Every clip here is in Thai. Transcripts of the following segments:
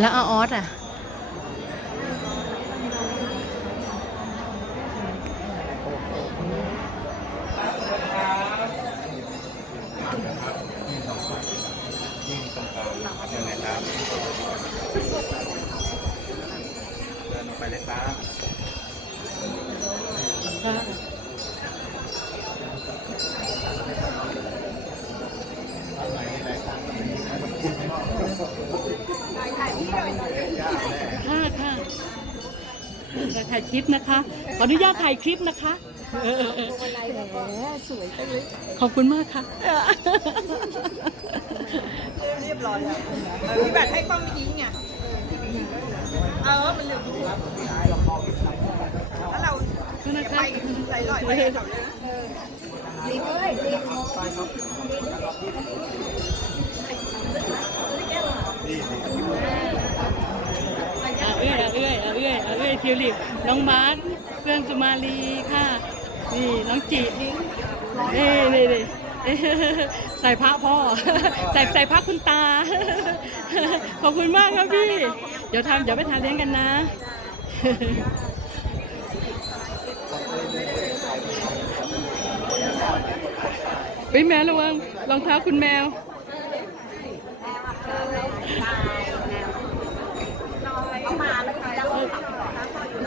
แล้วอาออสอะยัง ถ่ายคลิปนะคะ ขออนุญาตถ่ายคลิปนะคะเออเออเออสวยจังเลยขอบคุณมากค่ะ เรียบร้อยแล้วพี่แบบให้กล้องนี้ไงเออมันเร็วดีแล้วเราไปคะไหลลอยไปกับเขาเลยนะลิงเอ้ยลิง ทิวลิปน้องบาสเพื่อนสุมาลีค่ะ นี่น้องจีนี่นี่นี่ใส่พระพ่อ ใส่ใส่พระคุณตา ขอบคุณมากครับพี่ เดี๋ยวทำเดี๋ยวไปทานเลี้ยงกันนะเฮ้ยแมวระวังรองเท้าคุณแมว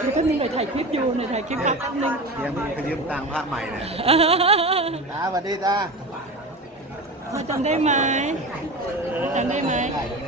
คือท่านนึงหน่อยถ่ายคลิปอยู่หน่อยถ่ายคลิปแป๊บนึงเดี๋ยวมึงไปยืมตังค์พระใหม่เนี่ยตาสวัสดีตามาจำได้ไหมจำได้ไหมถ่ายเลย